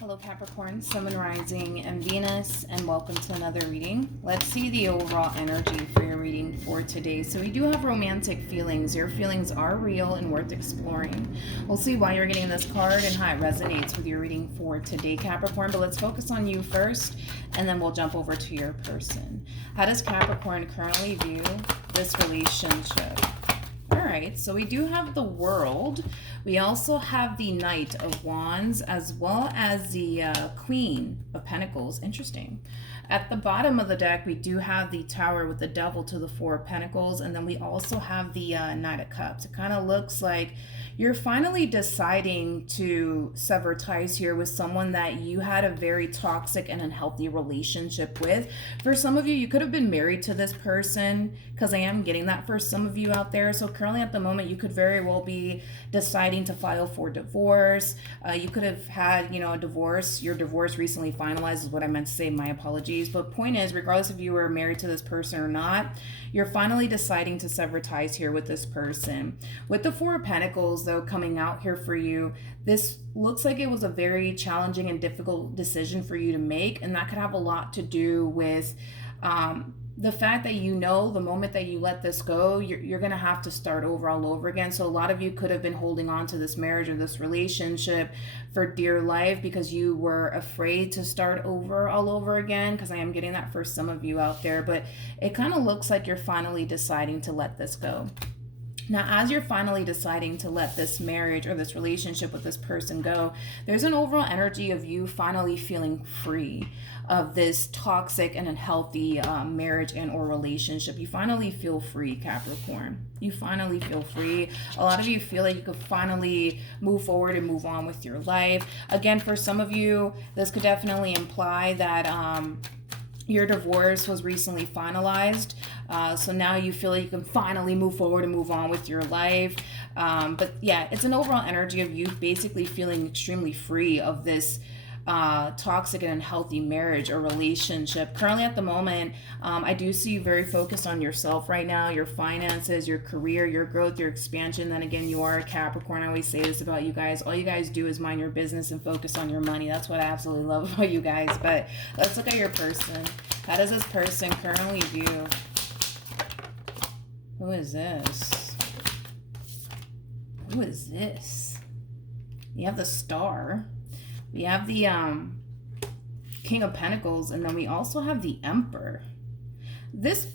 Hello Capricorn, Sun, Rising, and Venus, and welcome to another reading. Let's see the overall energy for your reading for today. So we do have romantic feelings. Your feelings are real and worth exploring. We'll see why you're getting this card and how it resonates with your reading for today, Capricorn. But let's focus on you first, and then we'll jump over to your person. How does Capricorn currently view this relationship? All right, so we do have the World. We also have the Knight of Wands as well as the Queen of Pentacles. Interesting. At the bottom of the deck, we do have the Tower with the Devil to the Four of Pentacles, and then we also have the Knight of Cups. It kind of looks like you're finally deciding to sever ties here with someone that you had a very toxic and unhealthy relationship with. For some of you, you could have been married to this person, because I am getting that for some of you out there. So currently at the moment, you could very well be deciding to file for divorce. You could have had, a divorce. Your divorce recently finalized is what I meant to say. My apologies. But point is, regardless if you were married to this person or not, you're finally deciding to sever ties here with this person. With the Four of Pentacles, though, coming out here for you, this looks like it was a very challenging and difficult decision for you to make, and that could have a lot to do with the fact that the moment that you let this go, you're going to have to start all over again. So a lot of you could have been holding on to this marriage or this relationship for dear life because you were afraid to start all over again, because I am getting that for some of you out there. But it kind of looks like you're finally deciding to let this go. Now, as you're finally deciding to let this marriage or this relationship with this person go, there's an overall energy of you finally feeling free of this toxic and unhealthy marriage and or relationship. You finally feel free, Capricorn. You finally feel free. A lot of you feel like you could finally move forward and move on with your life. Again, for some of you, this could definitely imply that your divorce was recently finalized. So now you feel like you can finally move forward and move on with your life. But yeah, it's an overall energy of you basically feeling extremely free of this toxic and unhealthy marriage or relationship. Currently at the moment, I do see you very focused on yourself right now, your finances, your career, your growth, your expansion. Then again, you are a Capricorn. I always say this about you guys. All you guys do is mind your business and focus on your money. That's what I absolutely love about you guys. But let's look at your person. How does this person currently view? Who is this? Who is this? You have the Star. We have the King of Pentacles, and then we also have the Emperor. This,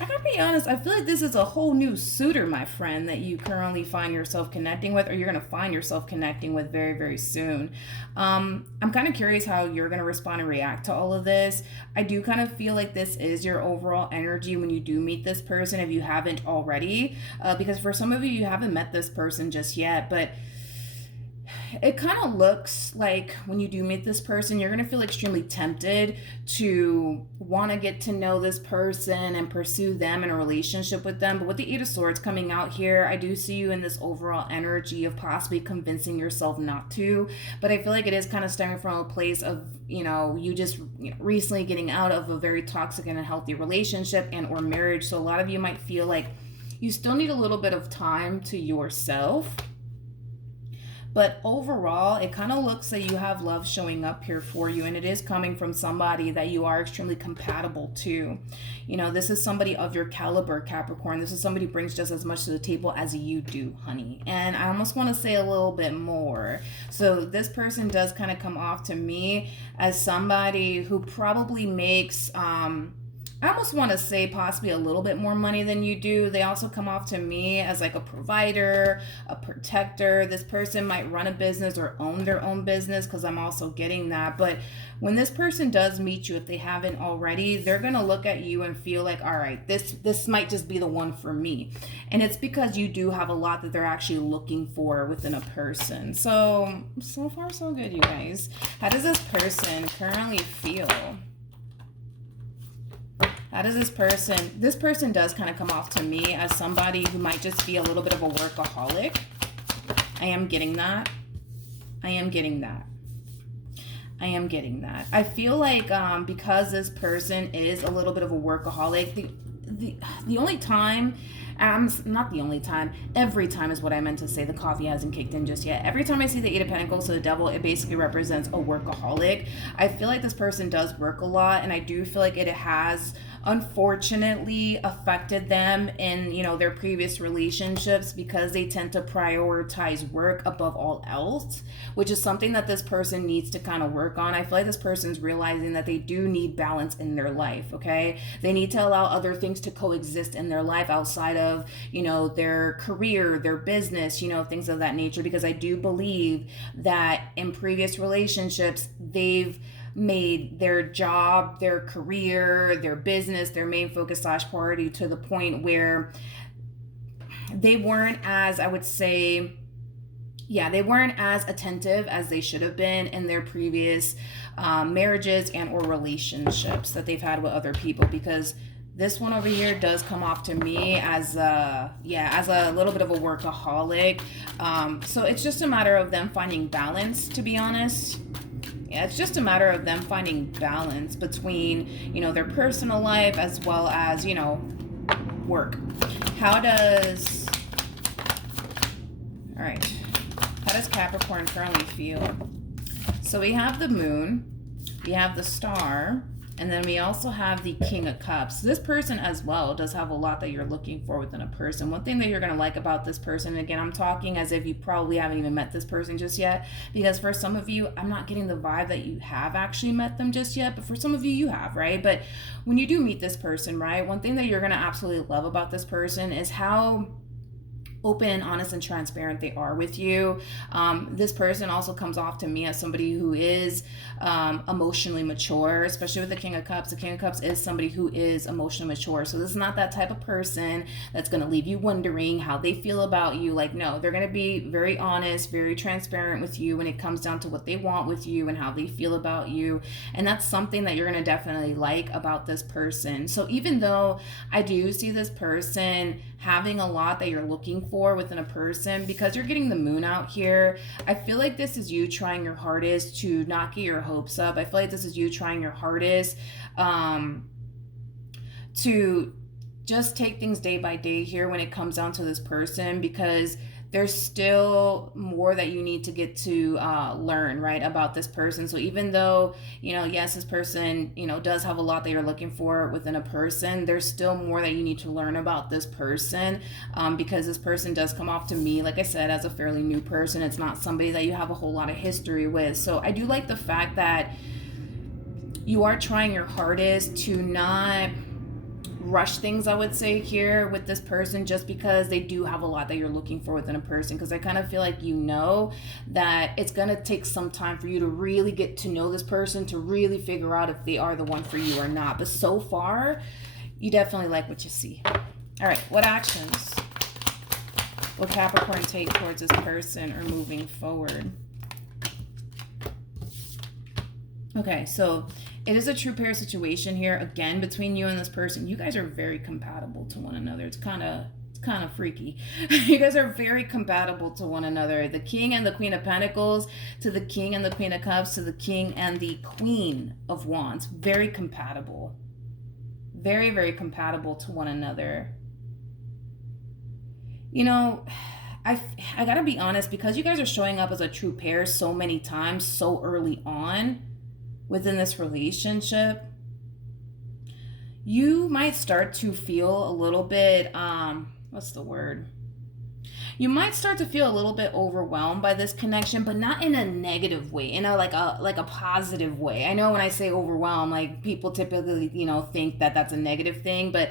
I gotta be honest, I feel like this is a whole new suitor, my friend, that you currently find yourself connecting with, or you're gonna find yourself connecting with very, very soon. I'm kind of curious how you're gonna respond and react to all of this. I do kind of feel like this is your overall energy when you do meet this person, if you haven't already, because for some of you, you haven't met this person just yet, but it kind of looks like when you do meet this person, you're going to feel extremely tempted to want to get to know this person and pursue them in a relationship with them. But with the Eight of Swords coming out here, I do see you in this overall energy of possibly convincing yourself not to. But I feel like it is kind of stemming from a place of, you just recently getting out of a very toxic and unhealthy relationship and or marriage. So a lot of you might feel like you still need a little bit of time to yourself. But overall, it kind of looks like you have love showing up here for you, and it is coming from somebody that you are extremely compatible to. This is somebody of your caliber, Capricorn. This is somebody who brings just as much to the table as you do, honey. And I almost want to say a little bit more. So this person does kind of come off to me as somebody who probably makes I almost want to say possibly a little bit more money than you do. They also come off to me as like a provider, a protector. This person might run a business or own their own business, because I'm also getting that. But when this person does meet you, if they haven't already, they're going to look at you and feel like, all right, this might just be the one for me. And it's because you do have a lot that they're actually looking for within a person. So far so good, you guys. How does this person currently feel? How does this person does kind of come off to me as somebody who might just be a little bit of a workaholic. I am getting that. I feel like because this person is a little bit of a workaholic, the only time not the only time, every time is what I meant to say. The coffee hasn't kicked in just yet. Every time I see the Eight of Pentacles to the Devil, it basically represents a workaholic. I feel like this person does work a lot, and I do feel like it has unfortunately affected them in, you know, their previous relationships, because they tend to prioritize work above all else, which is something that this person needs to kind of work on. I feel like this person's realizing that they do need balance in their life, okay? They need to allow other things to coexist in their life outside of, you know, their career, their business, you know, things of that nature, because I do believe that in previous relationships, they've made their job, their career, their business, their main focus / priority, to the point where they weren't as, I would say, they weren't as attentive as they should have been in their previous marriages and or relationships that they've had with other people, because this one over here does come off to me as a little bit of a workaholic. So it's just a matter of them finding balance, to be honest. Yeah, it's just a matter of them finding balance between, you know, their personal life as well as, you know, work. How does Capricorn currently feel? So we have the Moon, we have the Star, and then we also have the King of Cups. This person as well does have a lot that you're looking for within a person. One thing that you're going to like about this person, and again, I'm talking as if you probably haven't even met this person just yet, because for some of you, I'm not getting the vibe that you have actually met them just yet, but for some of you, you have, right? But when you do meet this person, right, one thing that you're going to absolutely love about this person is how open, honest, and transparent they are with you. This person also comes off to me as somebody who is emotionally mature, especially with the King of Cups. The King of Cups is somebody who is emotionally mature. So this is not that type of person that's going to leave you wondering how they feel about you. Like, no, they're going to be very honest, very transparent with you when it comes down to what they want with you and how they feel about you. And that's something that you're going to definitely like about this person. So even though I do see this person having a lot that you're looking for within a person, because you're getting the Moon out here, I feel like this is you trying your hardest to not get your hopes up. I feel like this is you trying your hardest to just take things day by day here when it comes down to this person, because there's still more that you need to get to learn, right, about this person. So even though, you know, yes, this person, you know, does have a lot that you're looking for within a person, there's still more that you need to learn about this person, because this person does come off to me, like I said, as a fairly new person. It's not somebody that you have a whole lot of history with. So I do like the fact that you are trying your hardest to not rush things, I would say, here with this person, just because they do have a lot that you're looking for within a person. Because I kind of feel like, you know, that it's going to take some time for you to really get to know this person, to really figure out if they are the one for you or not. But so far, you definitely like what you see. All right, what actions will Capricorn take towards this person or moving forward? Okay, so it is a true pair situation here, again, between you and this person. You guys are very compatible to one another. It's kind of freaky. You guys are very compatible to one another. The King and the Queen of Pentacles to the King and the Queen of Cups to the King and the Queen of Wands. Very compatible. Very, very compatible to one another. You know, I gotta be honest, because you guys are showing up as a true pair so many times so early on within this relationship, you might start to feel a little bit, what's the word? You might start to feel a little bit overwhelmed by this connection, but not in a negative way, in a like a positive way. I know when I say overwhelmed, like people typically, you know, think that that's a negative thing, but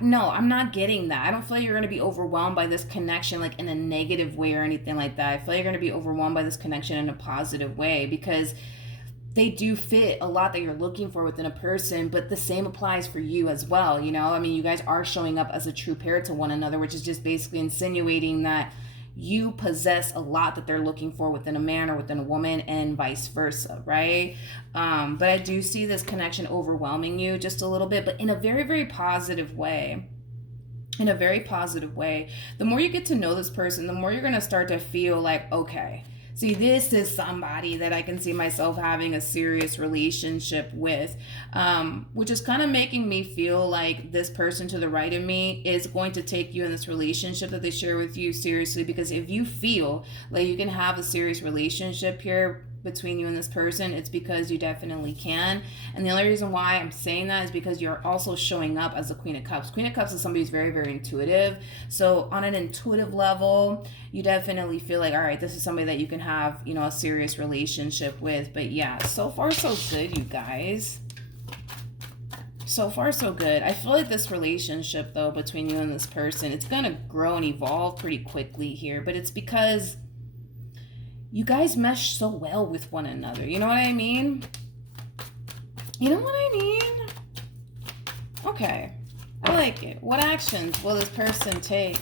no, I'm not getting that. I don't feel like you're going to be overwhelmed by this connection like in a negative way or anything like that. I feel like you're going to be overwhelmed by this connection in a positive way, because they do fit a lot that you're looking for within a person, but the same applies for you as well. You know, I mean, you guys are showing up as a true pair to one another, which is just basically insinuating that you possess a lot that they're looking for within a man or within a woman, and vice versa, right? But I do see this connection overwhelming you just a little bit, but in a very, very positive way. In a very positive way. The more you get to know this person, the more you're going to start to feel like, okay, See, this is somebody that I can see myself having a serious relationship with, which is kind of making me feel like this person to the right of me is going to take you in this relationship that they share with you seriously. Because if you feel like you can have a serious relationship here between you and this person, it's because you definitely can. And the only reason why I'm saying that is because you're also showing up as the Queen of Cups. Queen of Cups is somebody who's very, very intuitive. So on an intuitive level, you definitely feel like, all right, this is somebody that you can have, you know, a serious relationship with. But yeah, so far so good, you guys. So far so good. I feel like this relationship though between you and this person, it's gonna grow and evolve pretty quickly here, but it's because you guys mesh so well with one another. You know what I mean? You know what I mean? Okay. I like it. What actions will this person take?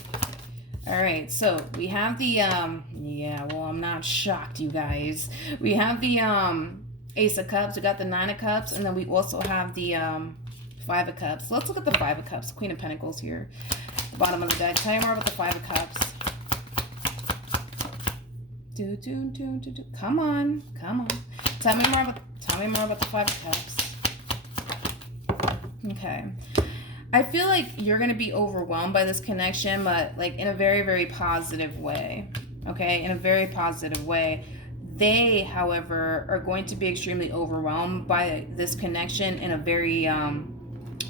All right. So we have the, yeah, well, I'm not shocked, you guys. We have the Ace of Cups. We got the Nine of Cups. And then we also have the Five of Cups. Let's look at the Five of Cups. Queen of Pentacles here. The bottom of the deck. Tell you more about the Five of Cups. Come on. Tell me more about the Five of Cups. Okay. I feel like you're going to be overwhelmed by this connection, but like in a very, very positive way. Okay? In a very positive way. They, however, are going to be extremely overwhelmed by this connection in a very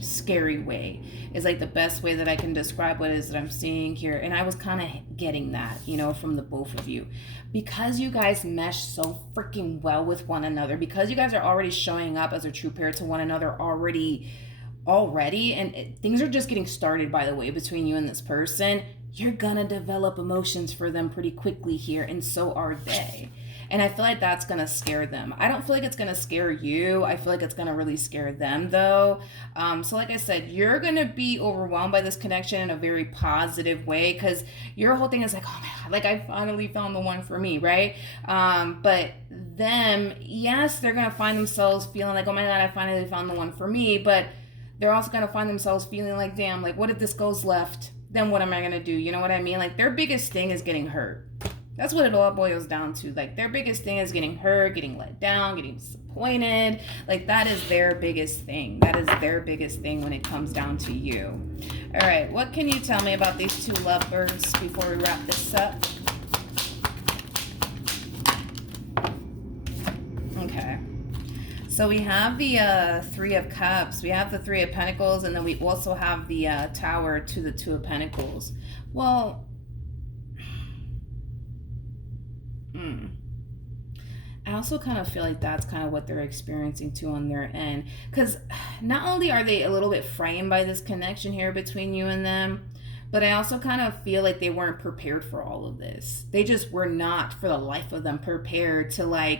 scary way. Is like the best way that I can describe what it is that I'm seeing here. And I was kind of getting that, you know, from the both of you. Because you guys mesh so freaking well with one another, because you guys are already showing up as a true pair to one another already, and things are just getting started, by the way, between you and this person, you're gonna develop emotions for them pretty quickly here, and so are they. And I feel like that's going to scare them. I don't feel like it's going to scare you. I feel like it's going to really scare them, though. So like I said, you're going to be overwhelmed by this connection in a very positive way, because your whole thing is like, oh my God, like I finally found the one for me, right? But them, yes, they're going to find themselves feeling like, oh my God, I finally found the one for me. But they're also going to find themselves feeling like, damn, like what if this goes left? Then what am I going to do? You know what I mean? Like their biggest thing is getting hurt. That's what it all boils down to. Like their biggest thing is getting hurt, getting let down, getting disappointed. Like that is their biggest thing. That is their biggest thing when it comes down to you. All right, what can you tell me about these two lovebirds before we wrap this up? Okay. So we have the Three of Cups. We have the Three of Pentacles, and then we also have the Tower to the Two of Pentacles. Well, I also kind of feel like that's kind of what they're experiencing too on their end. Because not only are they a little bit frightened by this connection here between you and them, but I also kind of feel like they weren't prepared for all of this. They just were not, for the life of them, prepared to like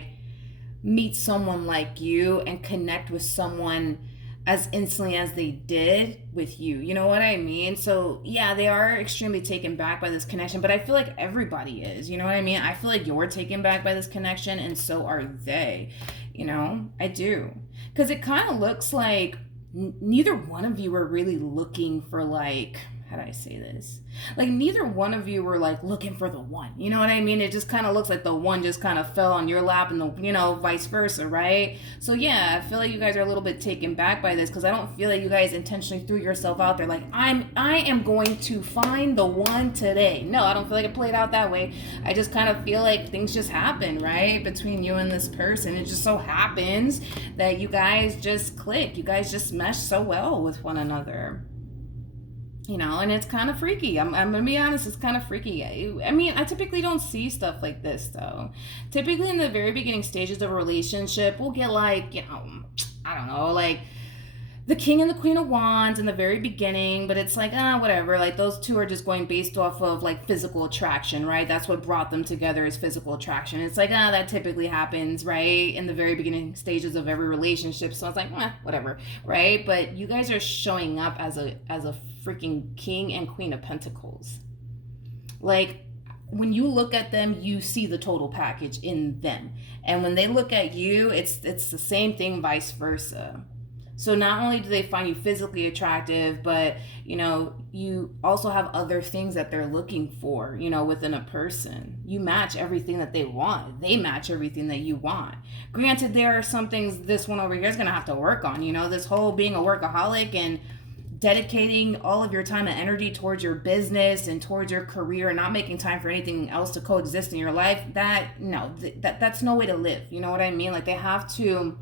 meet someone like you and connect with someone as instantly as they did with you. You know what I mean? So yeah, they are extremely taken back by this connection, but I feel like everybody is, you know what I mean? I feel like you're taken back by this connection, and so are they, you know? I do. Because it kind of looks like neither one of you were really looking for like, how do I say this? Like neither one of you were like looking for the one, you know what I mean? It just kind of looks like the one just kind of fell on your lap, and the, you know, vice versa, right? So yeah, I feel like you guys are a little bit taken back by this, because I don't feel like you guys intentionally threw yourself out there like I am going to find the one today. No, I don't feel like it played out that way. I just kind of feel like things just happen, right, between you and this person. It just so happens that you guys just click. You guys just mesh so well with one another. You know, and it's kind of freaky. I'm going to be honest, it's kind of freaky. I mean, I typically don't see stuff like this, though. Typically, in the very beginning stages of a relationship, we'll get like, you know, I don't know, like the King and the Queen of Wands in the very beginning, but it's like, whatever. Like those two are just going based off of like physical attraction, right? That's what brought them together, is physical attraction. It's like, that typically happens, right? In the very beginning stages of every relationship. So it's like, whatever, right? But you guys are showing up as a freaking King and Queen of Pentacles. Like when you look at them, you see the total package in them. And when they look at you, it's the same thing, vice versa. So not only do they find you physically attractive, but, you know, you also have other things that they're looking for, you know, within a person. You match everything that they want. They match everything that you want. Granted, there are some things this one over here is going to have to work on, you know, this whole being a workaholic and dedicating all of your time and energy towards your business and towards your career and not making time for anything else to coexist in your life. That's no way to live. You know what I mean? Like, they have to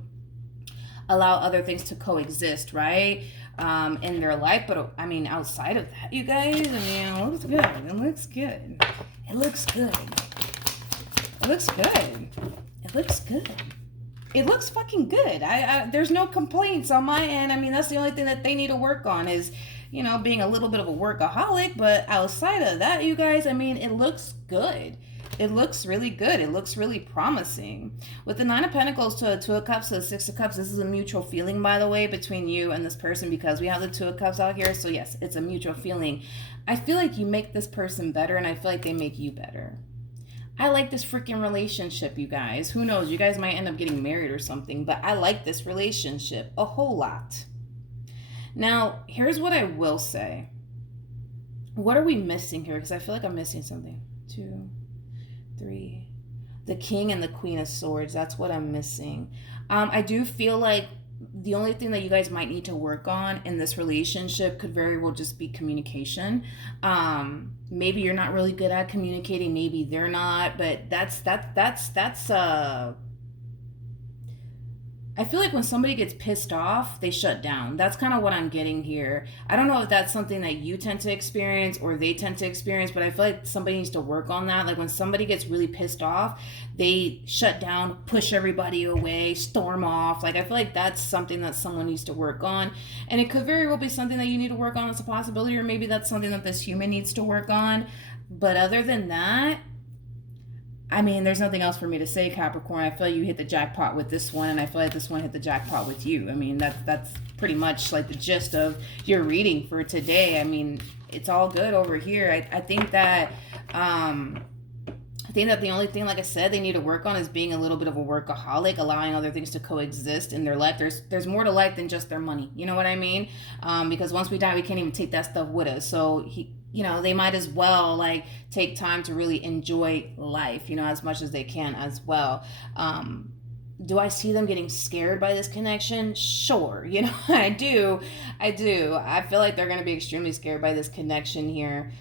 allow other things to coexist, right? In their life. But I mean, outside of that, you guys, I mean, it looks good. It looks good. It looks good. It looks good. It looks good. It looks fucking good. There's no complaints on my end. I mean, that's the only thing that they need to work on is, you know, being a little bit of a workaholic. But outside of that, you guys, I mean, it looks good. It looks really good. It looks really promising. With the Nine of Pentacles to the Two of Cups to the Six of Cups, this is a mutual feeling, by the way, between you and this person, because we have the Two of Cups out here. So yes, it's a mutual feeling. I feel like you make this person better, and I feel like they make you better. I like this freaking relationship, you guys. Who knows? You guys might end up getting married or something, but I like this relationship a whole lot. Now, here's what I will say. What are we missing here? Because I feel like I'm missing something. 2, 3. The King and the Queen of Swords. That's what I'm missing. I do feel like the only thing that you guys might need to work on in this relationship could very well just be communication. Maybe you're not really good at communicating. Maybe they're not. But that's I feel like when somebody gets pissed off, they shut down. That's kind of what I'm getting here. I don't know if that's something that you tend to experience or they tend to experience, but I feel like somebody needs to work on that. Like, when somebody gets really pissed off, they shut down, push everybody away, storm off. Like, I feel like that's something that someone needs to work on. And it could very well be something that you need to work on as a possibility, or maybe that's something that this human needs to work on. But other than that, I mean, there's nothing else for me to say, Capricorn. I feel like you hit the jackpot with this one, and I feel like this one hit the jackpot with you. I mean, that's pretty much like the gist of your reading for today. I mean, it's all good over here. I think that the only thing, like I said, they need to work on is being a little bit of a workaholic, allowing other things to coexist in their life. There's more to life than just their money. You know what I mean? Because once we die, we can't even take that stuff with us. So you know, they might as well like take time to really enjoy life, you know, as much as they can as well. Do I see them getting scared by this connection? Sure. You know, I do. I feel like they're going to be extremely scared by this connection here.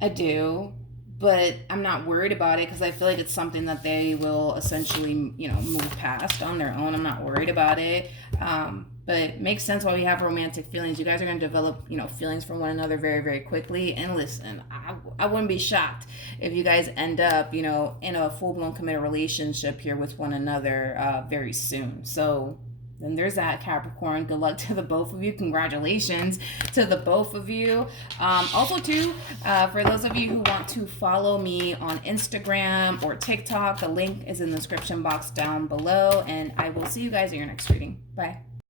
I do. But I'm not worried about it because I feel like it's something that they will essentially, you know, move past on their own. I'm not worried about it. But it makes sense why we have romantic feelings. You guys are going to develop, you know, feelings for one another very, very quickly. And listen, I wouldn't be shocked if you guys end up, you know, in a full-blown committed relationship here with one another very soon. So then there's that, Capricorn. Good luck to the both of you. Congratulations to the both of you. Also, too, for those of you who want to follow me on Instagram or TikTok, the link is in the description box down below. And I will see you guys in your next reading. Bye.